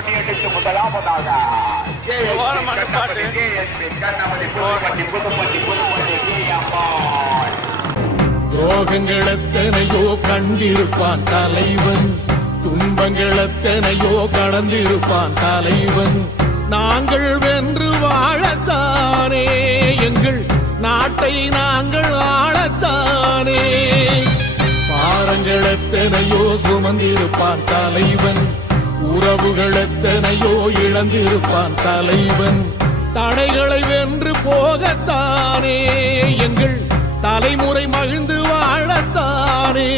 பட்டியலுக்கு முதலாவதாக துரோகங்கள் எத்தனையோ கண்டிருப்பான் தலைவன், துன்பங்கள் எத்தனையோ கடந்திருப்பான் தலைவன். நாங்கள் வென்று வாழத்தானே, எங்கள் நாட்டை நாங்கள் ஆளத்தானே. பாரங்கள் எத்தனையோ சுமந்திருப்பான் தலைவன், உறவுகள் எத்தனையோ இழந்திருப்பான் தலைவன். தடைகளை வென்று போகத்தானே, எங்கள் தலைமுறை மகிழ்ந்து வாழத்தானே.